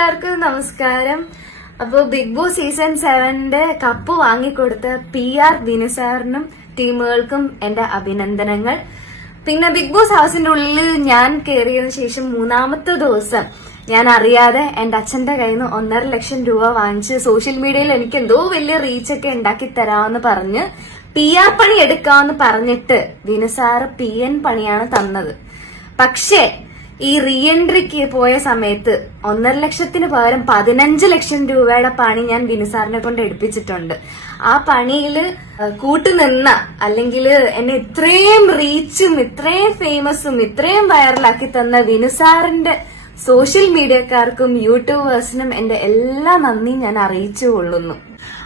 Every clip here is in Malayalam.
എല്ലാവർക്കും നമസ്കാരം. അപ്പൊ ബിഗ് ബോസ് സീസൺ 7 കപ്പ് വാങ്ങിക്കൊടുത്ത PR വിനുസാറിനും ടീമുകൾക്കും എന്റെ അഭിനന്ദനങ്ങൾ. പിന്നെ ബിഗ് ബോസ് ഹൗസിന്റെ ഉള്ളിൽ ഞാൻ കയറിയതിനു ശേഷം 3-ാമത്തെ ദിവസം ഞാൻ അറിയാതെ എന്റെ അച്ഛന്റെ കയ്യിൽ നിന്ന് 1.5 ലക്ഷം രൂപ വാങ്ങിച്ച് സോഷ്യൽ മീഡിയയിൽ എനിക്ക് എന്തോ വലിയ റീച്ചൊക്കെ ഉണ്ടാക്കി തരാമെന്ന് പറഞ്ഞ് PR പണി എടുക്കാമെന്ന് പറഞ്ഞിട്ട് വിനുസാറ് PN പണിയാണ് തന്നത്. പക്ഷേ ഈ റീ എൻട്രിക്ക് പോയ സമയത്ത് 1.5 ലക്ഷത്തിന് പകരം 15 ലക്ഷം രൂപയുടെ പണി ഞാൻ വിനുസാറിനെ കൊണ്ട് എടുപ്പിച്ചിട്ടുണ്ട്. ആ പണിയില് കൂട്ടുനിന്ന അല്ലെങ്കിൽ എന്നെ ഇത്രയും റീച്ചും ഇത്രയും ഫേമസും ഇത്രയും വൈറലാക്കി തന്ന വിനുസാറിന്റെ സോഷ്യൽ മീഡിയക്കാർക്കും യൂട്യൂബേഴ്സിനും എന്റെ എല്ലാ നന്ദിയും ഞാൻ അറിയിച്ചു കൊള്ളുന്നു.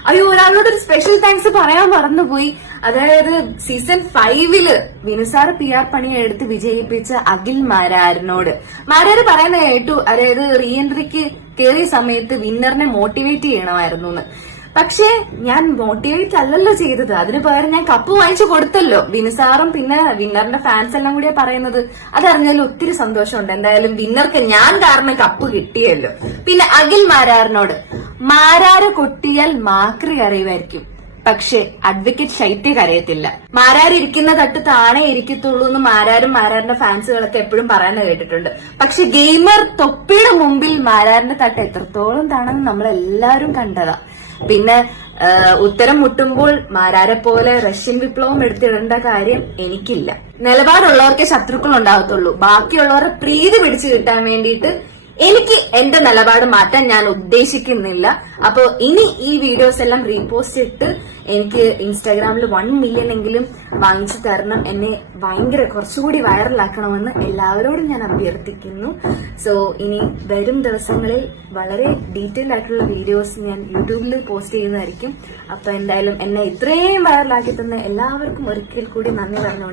അയ്യോ, ഒരാളോട് ഒരു സ്പെഷ്യൽ താങ്ക്സ് പറയാൻ മറന്നുപോയി. അതായത് സീസൺ 5 വിനുസാർ PR പണി എടുത്ത് വിജയിപ്പിച്ച അഖിൽ മാരാരിനോട്. മാരാര് പറയുന്ന കേട്ടു, അതായത് റീ എൻട്രിക്ക് കയറിയ സമയത്ത് വിന്നറിനെ മോട്ടിവേറ്റ് ചെയ്യണമായിരുന്നു എന്ന്. പക്ഷേ ഞാൻ മോട്ടിവേറ്റ് അല്ലല്ലോ ചെയ്തത്, അതിനു പകരം ഞാൻ കപ്പ് വാങ്ങിച്ചു കൊടുത്തല്ലോ. വിനുസാറും പിന്നെ വിന്നറിന്റെ ഫാൻസ് എല്ലാം കൂടിയാ പറയുന്നത്. അതറിഞ്ഞാലും ഒത്തിരി സന്തോഷമുണ്ട്. എന്തായാലും വിന്നർക്ക് ഞാൻ കാരണം കപ്പ് കിട്ടിയല്ലോ. പിന്നെ അഖിൽ മാരാറിനോട്, മാരാര് കൊട്ടിയാൽ മാക്രി കരയുമായിരിക്കും, പക്ഷെ അഡ്വക്കേറ്റ് ശൈത്യ കരയത്തില്ല. മാരാര് ഇരിക്കുന്ന തട്ട് താണേ ഇരിക്കത്തുള്ളൂ എന്ന് മാരാരും മാരാറിന്റെ ഫാൻസുകളൊക്കെ എപ്പോഴും പറയുന്നത് കേട്ടിട്ടുണ്ട്. പക്ഷെ ഗെയിമർ തൊപ്പിയുടെ മുമ്പിൽ മാരാറിന്റെ തട്ട് എത്രത്തോളം താണെന്ന് നമ്മളെല്ലാരും കണ്ടതാ. പിന്നെ ഉത്തരം മുട്ടുമ്പോൾ മാരാരെ പോലെ റഷ്യൻ വിപ്ലവം എടുത്തിടേണ്ട കാര്യം എനിക്കില്ല. നിലപാടുള്ളവർക്ക് ശത്രുക്കൾ ഉണ്ടാകത്തുള്ളൂ. ബാക്കിയുള്ളവരെ പ്രീതി പിടിച്ചു കിട്ടാൻ വേണ്ടിയിട്ട് എനിക്ക് എന്റെ നിലപാട് മാറ്റാൻ ഞാൻ ഉദ്ദേശിക്കുന്നില്ല. അപ്പൊ ഇനി ഈ വീഡിയോസ് എല്ലാം റീപോസ്റ്റ് ഇട്ട് എനിക്ക് ഇൻസ്റ്റാഗ്രാമിൽ 1 മില്യൺ എങ്കിലും വാങ്ങിച്ചു തരണം. എന്നെ ഭയങ്കര കുറച്ചുകൂടി വൈറലാക്കണമെന്ന് എല്ലാവരോടും ഞാൻ അഭ്യർത്ഥിക്കുന്നു. സോ ഇനി വരും ദിവസങ്ങളിൽ വളരെ ഡീറ്റെയിൽ ആയിട്ടുള്ള വീഡിയോസ് ഞാൻ യൂട്യൂബിൽ പോസ്റ്റ് ചെയ്യുന്നതായിരിക്കും. അപ്പൊ എന്തായാലും എന്നെ ഇത്രയും വൈറലാക്കി തന്ന എല്ലാവർക്കും ഒരിക്കൽ കൂടി നന്ദി പറഞ്ഞു.